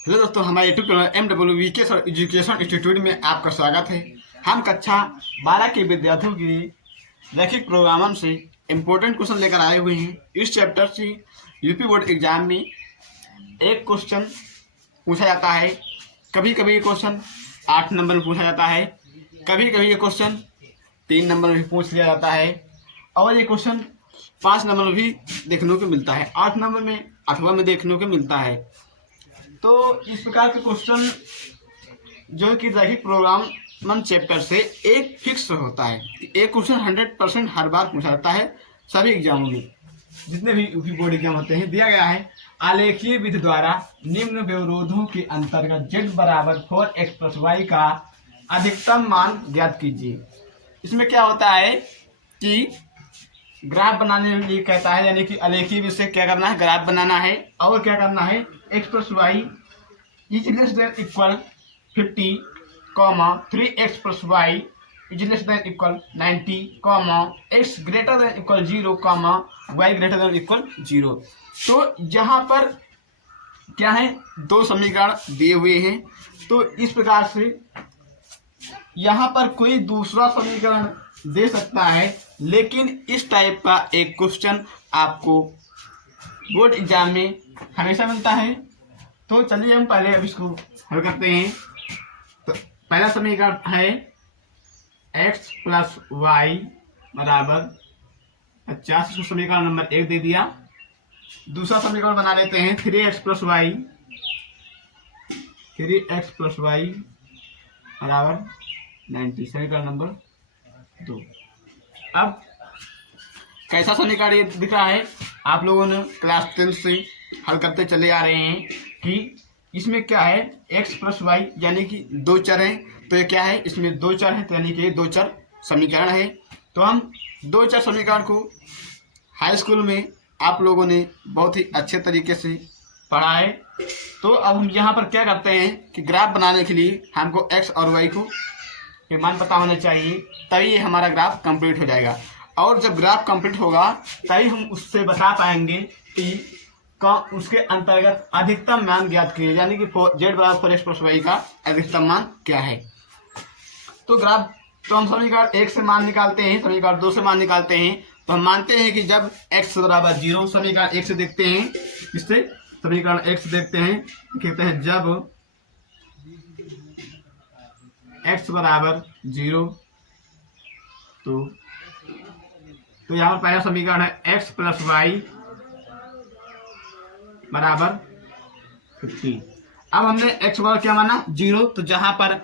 Hello दोस्तों, हमारे YouTube channel MWVK education institute में आपका स्वागत है। हम कक्षा 12 के विद्यार्थियों के लिए रैखिक प्रोग्रामन से इम्पोर्टेंट क्वेश्चन लेकर आए हुए हैं। इस चैप्टर से यूपी बोर्ड एग्जाम में एक क्वेश्चन पूछा जाता है। कभी कभी ये क्वेश्चन 8 नंबर में पूछा जाता है, कभी कभी ये क्वेश्चन 3 नंबर में भी पूछ लिया जाता है और ये क्वेश्चन 5 नंबर में भी देखने को मिलता है, 8 नंबर में अथवा में देखने को मिलता है। तो इस प्रकार के क्वेश्चन जो कि रैखिक प्रोग्रामन चैप्टर से एक फिक्स होता है। एक क्वेश्चन 100% हर बार पूछा जाता है सभी एग्जामों में, जितने भी यूपी बोर्ड एग्जाम होते हैं। दिया गया है आलेखीय विधि द्वारा निम्न व्यवरोधों के अंतर्गत z बराबर 4x + y का अधिकतम मान ज्ञात कीजिए। इसमें क्या होता है कि ग्राफ बनाने के लिए कहता है, यानी कि आलेखीय विधि से क्या करना है, ग्राफ बनाना है और क्या करना है, x + y is less than equal 50, 3x + y is less than equal 90, x greater than equal 0, y greater than equal 0। तो यहाँ पर क्या है, दो समीकरण दिए हुए हैं। तो इस प्रकार से यहाँ पर कोई दूसरा समीकरण दे सकता है, लेकिन इस टाइप का एक क्वेश्चन आपको बोर्ड एग्जाम में हमेशा मिलता है। तो चलिए हम पहले अब इसको हल करते हैं। तो पहला समीकरण है x + y बराबर 50, इसको समीकरण नंबर 1 दे दिया। दूसरा समीकरण बना लेते हैं 3x + y बराबर 90, समीकरण नंबर 2। अब कैसा समीकरण ये दिख रहा है, आप लोगों ने क्लास 10 से हल करते चले आ रहे हैं कि इसमें क्या है, x + y यानी कि दो चर हैं। तो ये क्या है, इसमें दो चर हैं, तो यानी कि ये दो चर समीकरण है। तो हम दो चर समीकरण को हाई स्कूल में आप लोगों ने बहुत ही अच्छे तरीके से पढ़ा है। तो अब हम यहाँ पर क्या करते हैं कि ग्राफ बनाने के लिए हमको x और y को ये मान पता होना चाहिए, तभी हमारा ग्राफ कंप्लीट हो जाएगा। और जब ग्राफ कंप्लीट होगा तभी हम उससे बता पाएंगे कि उसके अंतर्गत अधिकतम मान ज्ञात किए, यानी कि z बराबर 4x + y का अधिकतम मान क्या है। तो ग्राफ तो हम समीकरण 1 से मान निकालते हैं, समीकरण 2 से मान निकालते हैं। तो हम मानते हैं कि जब x बराबर 0, समीकरण 1 से देखते हैं, इससे समीकरण 1 से देखते हैं, कहते हैं जब x बराबर 0 तो यहाँ पर पहला समीकरण है x + y बराबर 50। अब हमने x बराबर क्या माना, 0। तो जहां पर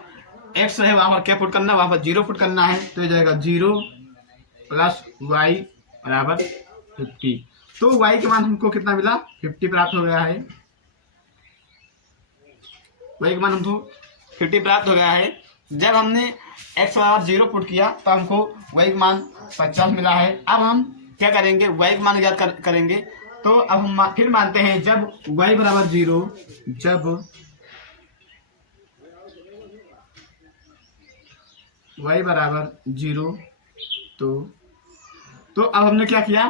x है वहां पर क्या पुट करना है, वहां पर 0 पुट करना है। तो ये जाएगा 0 + y बराबर 50। तो y के मान हमको कितना मिला, 50 प्राप्त हो गया है। y के मान हमको 50 प्राप्त हो गया है। जब हमने x बराबर 0 पुट किया तो हमको y का मान 50 मिला है। अब हम क्या करेंगे, y का मान ज्ञात करेंगे। तो अब हम फिर मानते हैं जब y बराबर 0, जब y बराबर 0 तो अब हमने क्या किया,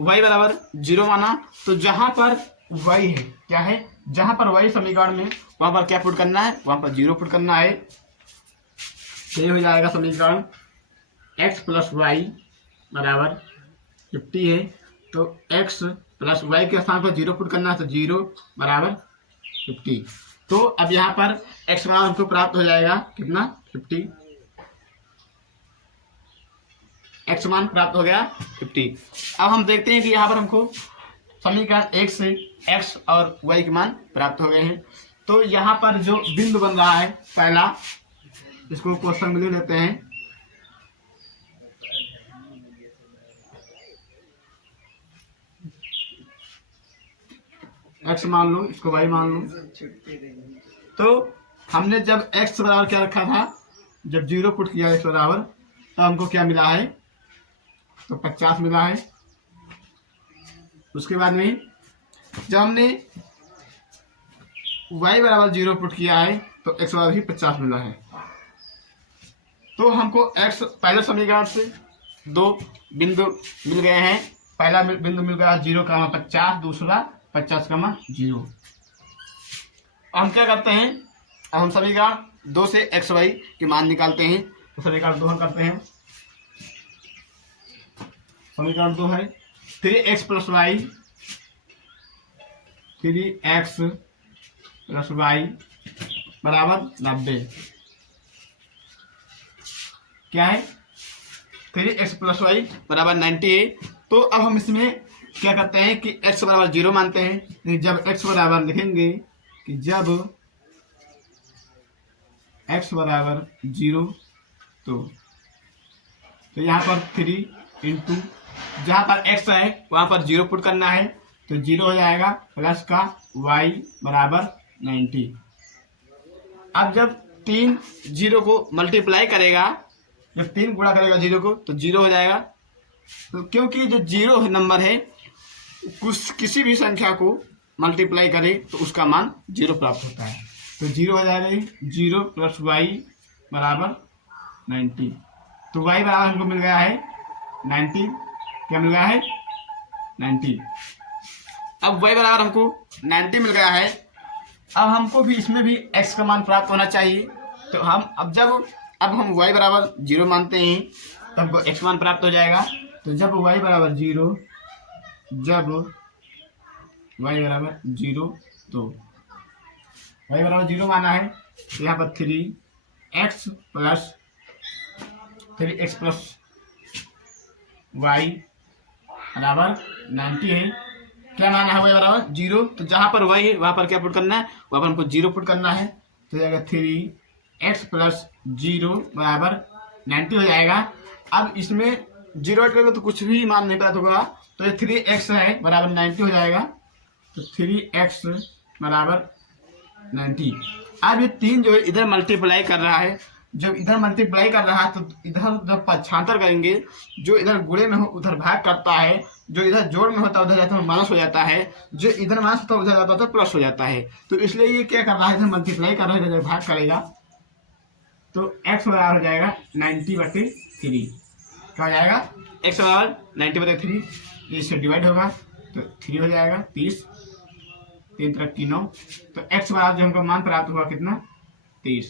y बराबर 0 माना। तो जहां पर y है, क्या है, जहां पर y समीकरण में वहां पर क्या पुट करना है, वहां पर 0 पुट करना है। तो ये हो जाएगा समीकरण x + y बराबर 50 है। तो x + y के स्थान पर 0 पुट करना है, तो 0 बराबर 50। तो अब यहाँ पर x बराबर हमको प्राप्त हो जाएगा कितना, 50। x मान प्राप्त हो गया 50। अब हम देखते हैं कि यहाँ पर हमको समीकरण 1 से x और y के मान प्राप्त हो गए हैं। तो यहाँ पर जो बिंदु बन रहा है पहला, इसको क्वेश्चन में ले लेते हैं। x मान लो, इसको y मान लो। तो हमने जब x बराबर क्या रखा था, जब 0 पुट किया x बराबर, तो हमको क्या मिला है, तो 50 मिला है। उसके बाद में जब हमने y बराबर 0 पुट किया है तो x बराबर भी 50 मिला है। तो हमको x पहले समीकरण से दो बिंदु मिल गए हैं। पहला बिंदु मिल गया 0, 50, दूसरा 50, 0। हम क्या करते हैं, अब हम समीकरण 2 से एक्स वाई की मान निकालते हैं। तो समीकरण 2 हम करते हैं। समीकरण 2 है 3x plus Y, 3x plus Y बराबर 90। क्या है, 3x प्लस वाई बराबर 90 है। तो अब हम इसमें क्या करते हैं कि x बराबर 0 मानते हैं। जब x बराबर लिखेंगे कि जब x बराबर 0 तो यहाँ पर 3 इंटू जहाँ पर x है वहाँ पर 0 पुट करना है, तो 0 हो जाएगा प्लस का y बराबर 90। अब जब 3 0 को मल्टीप्लाई करेगा, जब 3 गुणा करेगा 0 को तो 0 हो जाएगा। तो क्योंकि जो 0 नंबर है किसी भी संख्या को मल्टीप्लाई करे तो उसका मान 0 प्राप्त होता है। तो 0 हो जाएगा 0 प्लस वाई बराबर 90। तो y बराबर हमको मिल गया है 90। क्या मिल गया है 90। अब y बराबर हमको 90 मिल गया है। अब हमको भी इसमें भी x का मान प्राप्त होना चाहिए। तो हम अब हम y बराबर 0 मानते हैं तब हमको x मान प्राप्त हो जाएगा। तो जब y बराबर 0 तो y बराबर 0 माना है तो यहाँ पर 3x प्लस y बराबर 90 है। क्या माना है y बराबर 0, तो जहाँ पर y है वहाँ पर क्या पुट करना है, वहाँ पर हमको 0 पुट करना है। तो जाएगा 3x प्लस 0 बराबर 90 हो जाएगा। अब इसमें 0 ऐड करोगे तो कुछ भी मान नहीं प्राप्त होगा। तो ये 3x है बराबर 90 हो जाएगा। तो 3x बराबर 90। अब ये 3 जो है इधर मल्टीप्लाई कर रहा है, जब इधर मल्टीप्लाई कर रहा है तो इधर जब पक्षांतर करेंगे, जो इधर गुणे में हो उधर भाग करता है, जो इधर जोड़ में होता है उधर जाता है माइनस हो जाता है, जो इधर माइनस होता है उधर जाता है तो प्लस हो जाता है। तो इसलिए ये क्या कर रहा है, इधर मल्टीप्लाई कर रहा है, इधर भाग करेगा तो x बराबर हो जाएगा 90/3। क्या हो जाएगा, x बराबर 90/3। इससे डिवाइड होगा तो 3 हो जाएगा 30, 3 3 9। तो x बराबर जो हमको मान प्राप्त हुआ कितना 30।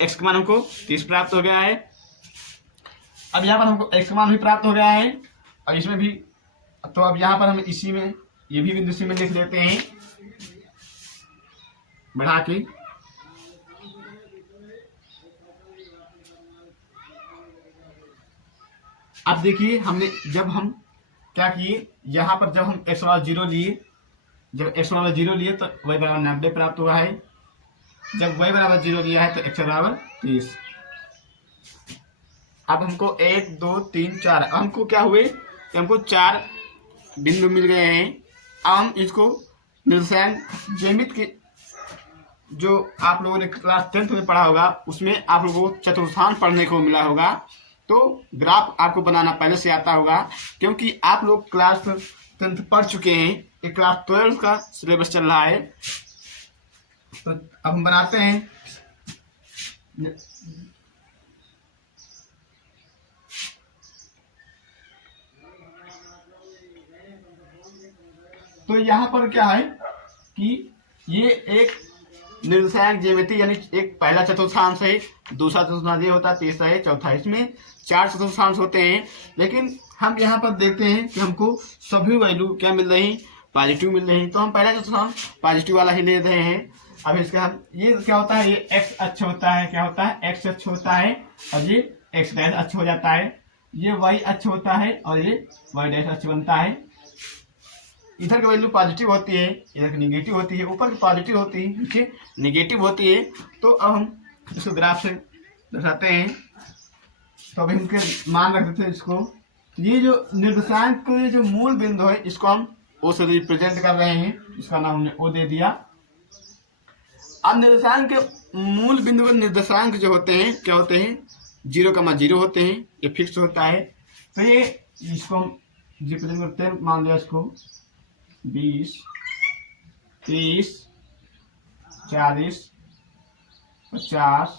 x का मान हमको 30 प्राप्त हो गया है। अब यहाँ पर हमको x का मान भी प्राप्त हो गया है और इसमें भी। तो अब यहाँ पर हम इसी में ये भी बिंदु सी में लिख लेते हैं बढ़ा के। अब देखिए हमने जब हम क्या किए, यहाँ पर जब हम x बराबर 0 लिए, जब x बराबर 0 लिए तो y बराबर 90 प्राप्त हुआ है। जब y बराबर 0 लिया है तो x बराबर 30। अब हमको 1 2 3 4 हमको क्या हुए, हमको 4 बिंदु मिल गए हैं। अब हम इसको निर्देशांक ज्यामिति के जो आप लोगों ने क्लास 10th में पढ़ा होगा उसमें आप लोगों को चतुर्थांश पढ़ने को मिला होगा। तो ग्राफ आपको बनाना पहले से आता होगा क्योंकि आप लोग क्लास 10th पढ़ चुके हैं। एक क्लास 12 का सिलेबस चल रहा है। तो अब हम बनाते हैं। तो यहाँ पर क्या है कि ये एक निर्देशांक ज्यामिति यानी एक पहला चतुर्थांश है, दूसरा चतुर्थांश ये होता है, तीसरा है, चौथा। इसमें 4 चतुर्थांश होते हैं। लेकिन हम यहाँ पर देखते हैं कि हमको सभी वैल्यू क्या मिल रही, पॉजिटिव मिल रही। तो हम पहला चतुर्थांश पॉजिटिव वाला ही ले रहे हैं। अब इसका हम ये क्या होता है, ये x अक्ष होता है, क्या होता है x अक्ष होता है और ये x डैश अक्ष हो जाता है। ये y अक्ष होता है और ये y डैश अक्ष बनता है। इधर की वैल्यू पॉजिटिव होती है, इधर की निगेटिव होती है, ऊपर की पॉजिटिव होती है, नीचे निगेटिव होती है। तो अब हम इसको ग्राफ से दर्शाते हैं। तो अभी इनके मान रख देते हैं इसको। तो ये जो निर्देशांक के जो मूल बिंदु है इसको हम ओ से रिप्रेजेंट कर रहे हैं, इसका नाम हमने ओ दे दिया। अब निर्देशांक के मूल बिंदु के निर्देशांक जो होते हैं क्या होते हैं, 0,0 होते हैं, ये फिक्स होता है। तो ये इसको हम रिप्रेजेंट करते हैं, मान लिया इसको 20 30 40 50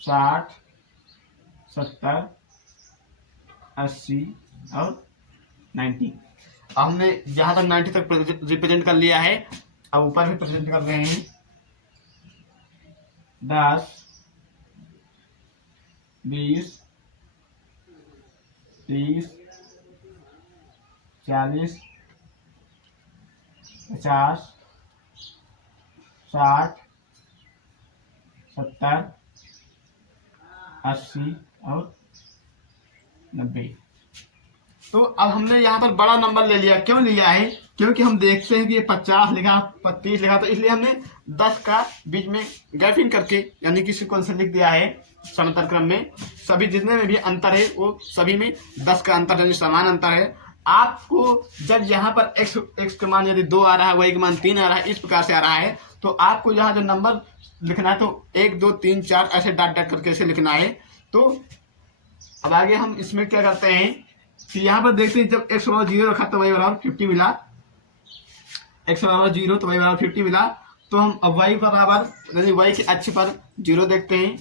60 70 80 और 90। हमने जहाँ तक 90 तक रिप्रेजेंट कर लिया है, अब ऊपर भी प्रेजेंट कर रहे हैं 10, 20, 30, 40, 50, 60, 70, 80 और 90। तो अब हमने यहाँ पर बड़ा नंबर ले लिया। क्यों लिया है? क्योंकि हम देखते हैं कि ये 50 लिखा, 35 लिखा, तो इसलिए हमने 10 का बीच में गैपिंग करके यानी कि सीक्वेंस लिख दिया है समांतर क्रम में। सभी जितने में भी अंतर है वो सभी में 10 का अंतर यानी समान अंतर है। आपको जब यहाँ पर x का मान यदि 2 आ रहा है, y का मान 3 आ रहा है, इस प्रकार से आ रहा है, तो आपको यहाँ जो नंबर लिखना है तो 1 2 3 4 ऐसे डॉट डॉट करके ऐसे लिखना है। तो अब आगे हम इसमें क्या करते हैं कि यहाँ पर देखते हैं जब x बराबर 0 रखा तो y बराबर 50 मिला, x बराबर 0 तो y बराबर 50 मिला। तो हम अब y बराबर यानी y के अक्ष पर 0 देखते हैं,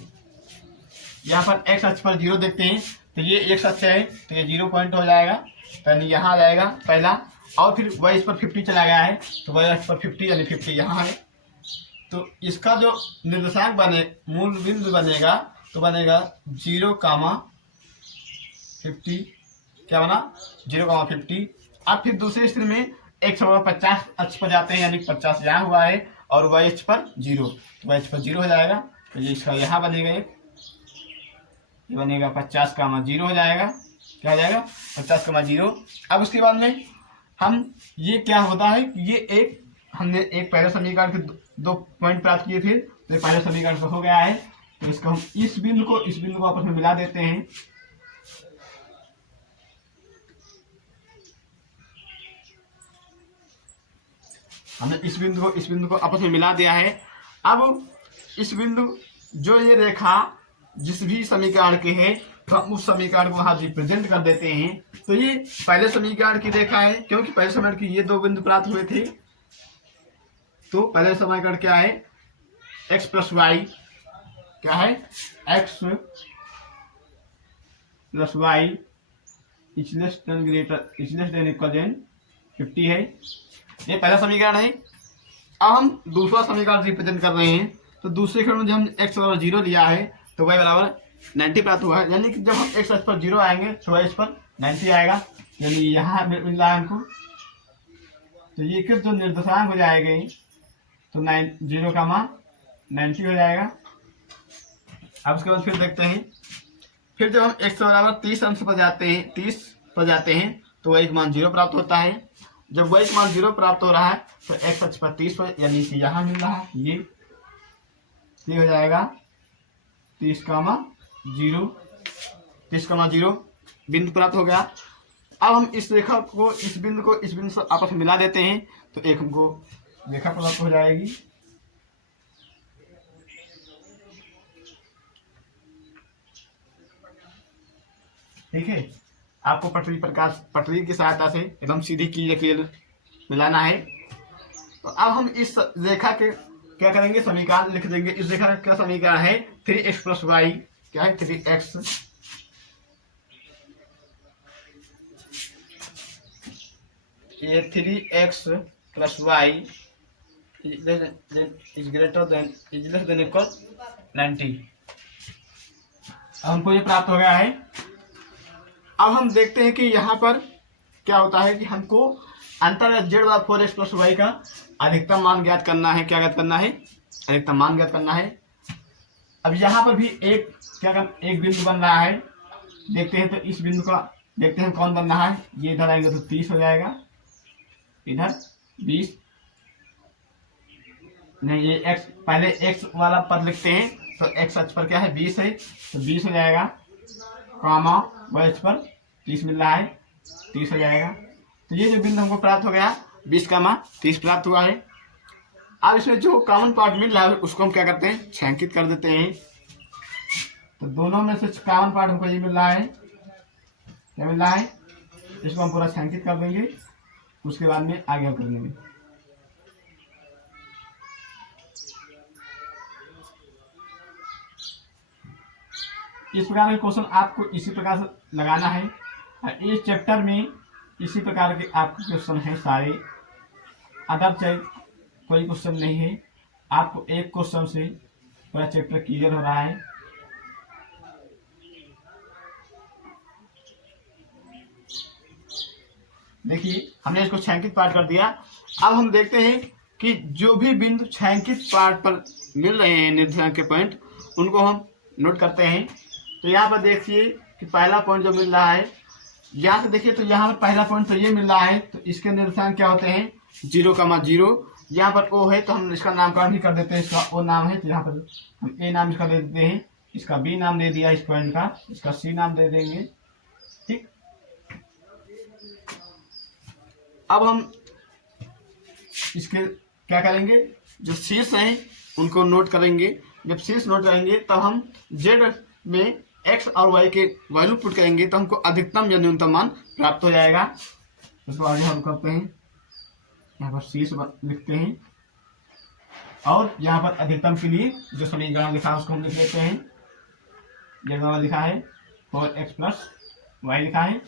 यहाँ पर x अक्ष पर 0 देखते हैं, तो ये x अक्ष है तो ये 0 पॉइंट हो जाएगा, यानी यहाँ आ जाएगा पहला। और फिर y इस पर 50 चला गया है तो y अक्ष पर 50 यानी 50 यहाँ है। तो इसका जो निर्देशांक बने मूल बिंदु बनेगा तो बनेगा 0,50। क्या बना? 0,50। अब फिर दूसरी स्थिति में x बराबर 50 अक्ष पर जाते हैं यानी 50 यहाँ हुआ है और y अक्ष पर 0, तो y अक्ष पर 0 हो जाएगा। तो ये इसका यहाँ बनेगा ये बनेगा 50,0 हो जाएगा। क्या हो जाएगा? 50,0। अब उसके बाद में हम ये क्या होता है कि ये एक हमने एक पहले समीकरण के 2 पॉइंट प्राप्त किए थे, तो ये पहले समीकरण का हो गया है। तो इसको हम इस बिंदु को आपस में मिला देते हैं। हमने इस बिंदु को आपस में मिला दिया है। अब इस बिंदु जो ये रेखा जिस भी समीकरण के है तो हम उस समीकरण को वहां रिप्रेजेंट कर देते हैं। तो ये पहले समीकरण की रेखा है, क्योंकि पहले समीकरण की ये 2 बिंदु प्राप्त हुए थे। तो पहले समीकरण क्या है? x प्लस वाई क्या है? x plus y is less than equal than 50 है। ये पहला समीकरण है। अब हम दूसरा समीकरण रिप्रेजेंट कर रहे हैं। तो दूसरे खंड में जब हम x बराबर 0 लिया है तो y बराबर 90 प्राप्त हुआ है, यानी कि जब हम x पर 0 आएंगे तो y पर 90 आएगा, यानी यहाँ मिल रहा है हमको। तो ये किस जो निर्देशांक हो जाएगा तो 0,90 हो जाएगा। अब उसके बाद फिर देखते हैं, फिर जब हम x बराबर 30 अंश पर जाते हैं तो y का मान 0 प्राप्त होता है। जब y का मान 0 प्राप्त हो रहा है तो x अक्ष पर 30 पर यानी कि यहाँ मिल रहा है ये हो जाएगा 30,0 बिंदु प्राप्त हो गया। अब हम इस रेखा को इस बिंदु से आपस में मिला देते हैं तो एक हमको रेखा प्राप्त हो जाएगी। ठीक है, आपको पटरी की सहायता से एकदम सीधी कील मिलाना है। तो अब हम इस रेखा के क्या करेंगे? समीकरण लिख देंगे। इस रेखा का क्या समीकरण है? 3x प्लस वाई क्या है? 3x ये 3x plus y is greater than equal 90। हमको ये प्राप्त हो गया है। अब हम देखते हैं कि यहाँ पर क्या होता है कि हमको अंतर z बराबर 4x प्लस वाई का अधिकतम मान ज्ञात करना है। क्या ज्ञात करना है? अधिकतम मान ज्ञात करना है। अब यहाँ पर भी एक बिंदु बन रहा है। देखते हैं तो इस बिंदु का देखते हैं कौन बन रहा है। ये इधर आएंगे तो 30 हो जाएगा, इधर 20 नहीं, ये x पहले x वाला पद लिखते हैं तो x अक्ष पर क्या है? 20 है तो 20 हो जाएगा, कामा y अक्ष पर 30 मिल रहा है, 30 हो जाएगा। तो ये जो बिंदु हमको प्राप्त हो गया 20,30 प्राप्त हुआ है। अब इसमें जो कॉमन पार्ट मिल रहा है उसको हम क्या करते हैं? छायांकित कर देते हैं। तो दोनों में से कॉमन पार्ट हमको ये मिल रहा है। क्या मिल रहा है? इसको हम पूरा छायांकित कर देंगे, उसके बाद में आगे कर लेंगे। इस प्रकार के क्वेश्चन आपको इसी प्रकार से लगाना है। इस चैप्टर में इसी प्रकार के आपके क्वेश्चन हैं सारे। अदर चाहे कोई क्वेश्चन नहीं है, आपको एक क्वेश्चन से पूरा चैप्टर क्लियर हो रहा है। देखिए हमने इसको छायांकित पार्ट कर दिया। अब हम देखते हैं कि जो भी बिंदु छायांकित पार्ट पर मिल रहे हैं निर्देशांक के पॉइंट, उनको हम नोट करते हैं। तो यहाँ पर देखिए कि पहला पॉइंट जो मिल रहा है, यहाँ से देखिए तो यहाँ पर पहला पॉइंट तो ये मिल रहा है, तो इसके निर्देशांक क्या होते हैं 0,0। यहाँ पर ओ है तो हम इसका नामकरण भी कर देते हैं, इसका ओ नाम है तो यहाँ पर हम ए नाम इसका दे देते हैं, इसका बी नाम दे दिया इस पॉइंट का, इसका सी नाम दे देंगे। ठीक, अब हम इसके क्या करेंगे, जो शीर्ष हैं उनको नोट करेंगे। जब शीर्ष नोट करेंगे तब हम जेड में एक्स और वाई के वैल्यू पुट करेंगे तो हमको अधिकतम या न्यूनतम मान प्राप्त हो जाएगा। इसको आगे हम करते हैं, यहाँ पर शीर्ष लिखते हैं और यहाँ पर अधिकतम के लिए जो समीकरण लिखा है उसको हम लिख लेते हैं। जेड वाला लिखा है 4x प्लस वाई लिखा है,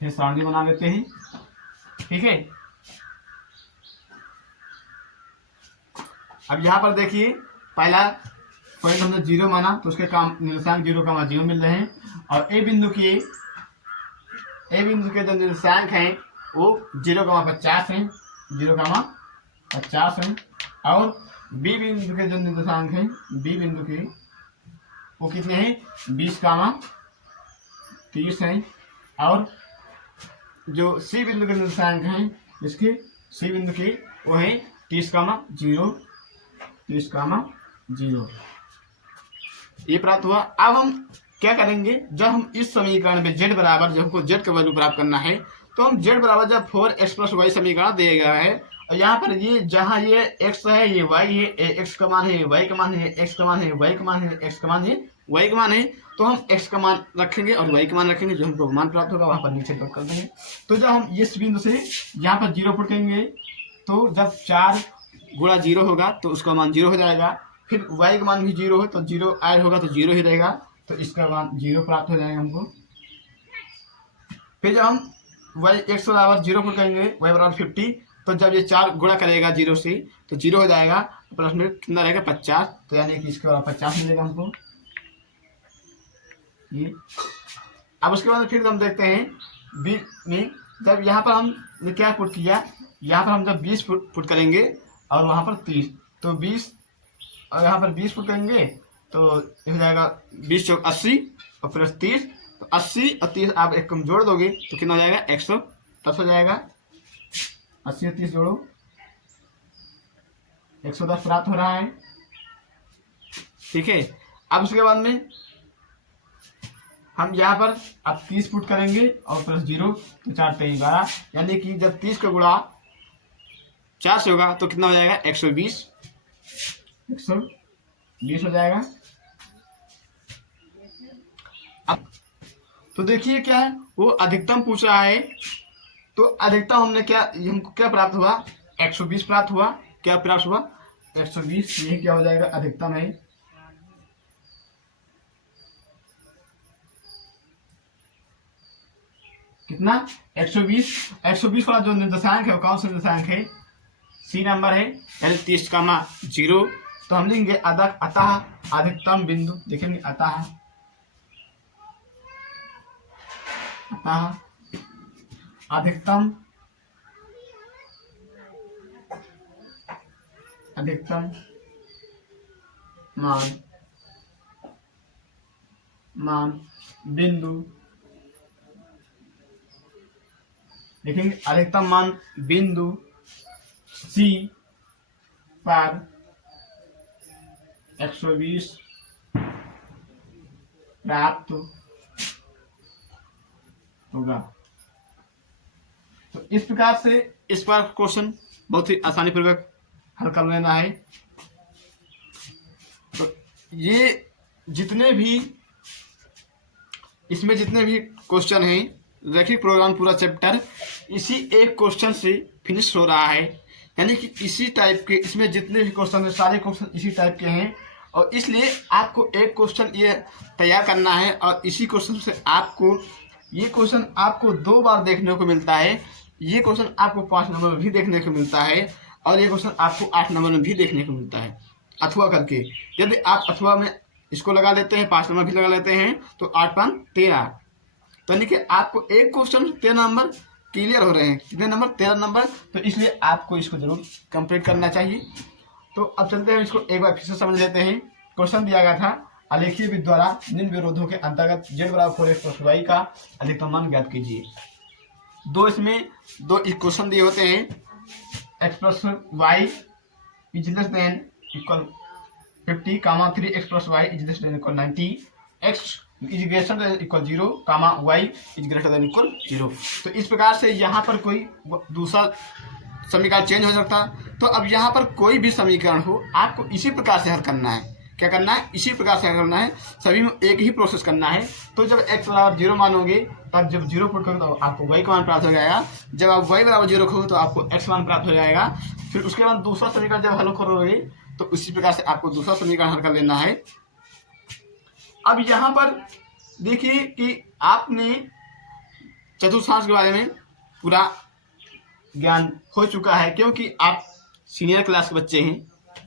फिर सारणी बना लेते हैं। ठीक है, अब यहाँ पर देखिए पहला पॉइंट हमने 0 माना तो उसके काम निर्देशांक 0,0 मिल रहे हैं, और ए बिंदु के जो निर्देशांक हैं वो 0,50 हैं, 0,50 हैं, और बी बिंदु के जो निर्देशांक हैं, बी बिंदु के वो कितने हैं 20,30 हैं, और जो सी बिंदु के निर्देशांक हैं इसके सी बिंदु के वो है 30,0 ये प्राप्त हुआ। अब हम क्या करेंगे, जब हम इस समीकरण में z बराबर, जब हमको z का वैल्यू प्राप्त करना है तो हम z बराबर जब 4x प्लस वाई समीकरण दिया गया है, और यहाँ पर ये जहाँ ये x है ये y है, x का मान है ये y का मान है, x का मान है y का मान है, x का मान है y का मान है, तो हम x का मान रखेंगे और y का मान रखेंगे, जो हमको मान प्राप्त होगा वहाँ पर नीचे पुट कर देंगे। तो जब हम इस बिंदु से यहाँ पर 0 पुट करेंगे तो जब 4 गुणा 0 होगा तो उसका मान 0 हो जाएगा, फिर y का मान भी 0 है तो 0 ऐड होगा तो 0 ही रहेगा, तो इसका मान 0 प्राप्त हो जाएगा हमको। फिर जब हम y x बराबर 0 पुट करेंगे, y बराबर 50, तो जब ये 4 गुणा करेगा 0 से तो 0 हो जाएगा, प्लस में कितना रहेगा 50, तो यानी कि इसके बराबर 50 मिलेगा हमको ये। अब उसके बाद फिर हम देखते हैं बी में, जब यहाँ पर हमने क्या पुट किया, यहाँ पर हम जब 20 पुट करेंगे और वहाँ पर 30, तो 20 और यहाँ पर 20 पुट करेंगे तो हो जाएगा 20 चौक 80 और प्लस 30, तो 80 और 30 आप एक कम जोड़ दोगे तो कितना हो जाएगा 110 हो जाएगा। 80 और 30 जोड़ो 110 प्राप्त हो रहा है। ठीक है, अब उसके बाद में हम यहाँ पर अब 30 पुट करेंगे और प्लस 0 तो 4 3 12, यानी कि जब 30 का गुणा 4 से होगा तो कितना हो जाएगा 120 हो जाएगा। अब तो देखिए क्या है, वो अधिकतम पूछ रहा है, तो अधिकतम हमने हमको क्या प्राप्त हुआ 120 प्राप्त हुआ। क्या प्राप्त हुआ 120, यही क्या हो जाएगा अधिकतम है। कितना 120 वाला जो निर्देशांक है वो कौन सा निर्देशांक है, सी नंबर है, यानी 30,0। तो हम लेंगे अतः अधिकतम बिंदु, देखेंगे अतः अधिकतम मान बिंदु, देखेंगे अधिकतम मान बिंदु सी पर 120 प्राप्त होगा। तो इस प्रकार से इस पर क्वेश्चन बहुत ही आसानी पूर्वक हल कर लेना है। तो ये जितने भी इसमें जितने भी क्वेश्चन हैं, रैखिक प्रोग्राम पूरा चैप्टर इसी एक क्वेश्चन से फिनिश हो रहा है, यानी कि इसी टाइप के इसमें जितने भी क्वेश्चन हैं सारे क्वेश्चन इसी टाइप के हैं। और इसलिए आपको एक क्वेश्चन ये तैयार करना है और इसी क्वेश्चन से आपको ये क्वेश्चन आपको 2 बार देखने को मिलता है, ये क्वेश्चन आपको 5 नंबर में भी देखने को मिलता है और ये क्वेश्चन आपको 8 नंबर में भी देखने को मिलता है अथवा करके। यदि आप अथवा में इसको लगा लेते हैं, 5 नंबर भी लगा लेते हैं, तो 8 5 13, तो यानी कि आपको एक क्वेश्चन 13 नंबर क्लियर हो रहे हैं। कितने नंबर? 13 नंबर। तो इसलिए आपको इसको जरूर कंप्लीट करना चाहिए। तो अब चलते हैं, इसको एक बार फिर से समझ लेते हैं। क्वेश्चन दिया गया था, आलेखीय विधि द्वारा निम्न विरोधों के अंतर्गत z बराबर 4x प्लस वाई का अधिकतम मान ज्ञात कीजिए। इसमें दो इक्वेशन दिए होते हैं, x plus y is less than equal 50 comma 3x plus y is less than equal 90, x is greater than equal 0 comma y is greater than equal 0। तो इस प्रकार से यहाँ पर कोई दूसरा समीकरण चेंज हो सकता है। तो अब यहाँ पर कोई भी समीकरण हो, आपको इसी प्रकार से हल करना है। क्या करना है? इसी प्रकार से हल करना है, सभी में एक ही प्रोसेस करना है। तो जब x बराबर 0 मानोगे, तब जब 0 पुट करोगे तो आपको y का मान प्राप्त हो जाएगा। जब आप y बराबर 0 रखोगे तो आपको x मान प्राप्त हो जाएगा। फिर उसके बाद दूसरा समीकरण जब हल करोगे तो उसी प्रकार से आपको दूसरा समीकरण हल कर लेना है। अब यहाँ पर देखिए कि आपने चतुर्थांश के बारे में पूरा ज्ञान हो चुका है, क्योंकि आप सीनियर क्लास के बच्चे हैं,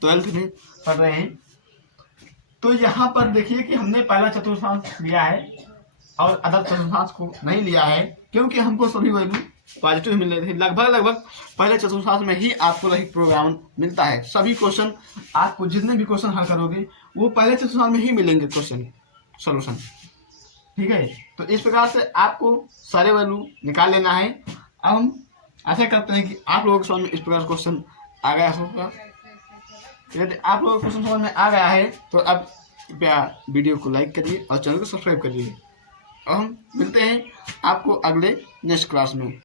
12th में पढ़ रहे हैं। तो यहाँ पर देखिए कि हमने पहला चतुर्थांश लिया है और अदर चतुर्थांश को नहीं लिया है, क्योंकि हमको सभी वैल्यू पॉजिटिव मिल रहे थे। लगभग पहले चतुर्थांश में ही आपको रैखिक प्रोग्राम मिलता है। सभी क्वेश्चन आपको जितने भी क्वेश्चन हल करोगे वो पहले चतुर्थांश में ही मिलेंगे क्वेश्चन सोल्यूशन। ठीक है, तो इस प्रकार से आपको सारे वैल्यू निकाल लेना है। अब हम ऐसा करते हैं कि आप लोगों के समझ में इस प्रकार क्वेश्चन आ गया होगा। यदि आप लोगों को क्वेश्चन समझ में आ गया है तो अब कृपया वीडियो को लाइक करिए और चैनल को सब्सक्राइब करिए। और हम मिलते हैं आपको अगले नेक्स्ट क्लास में।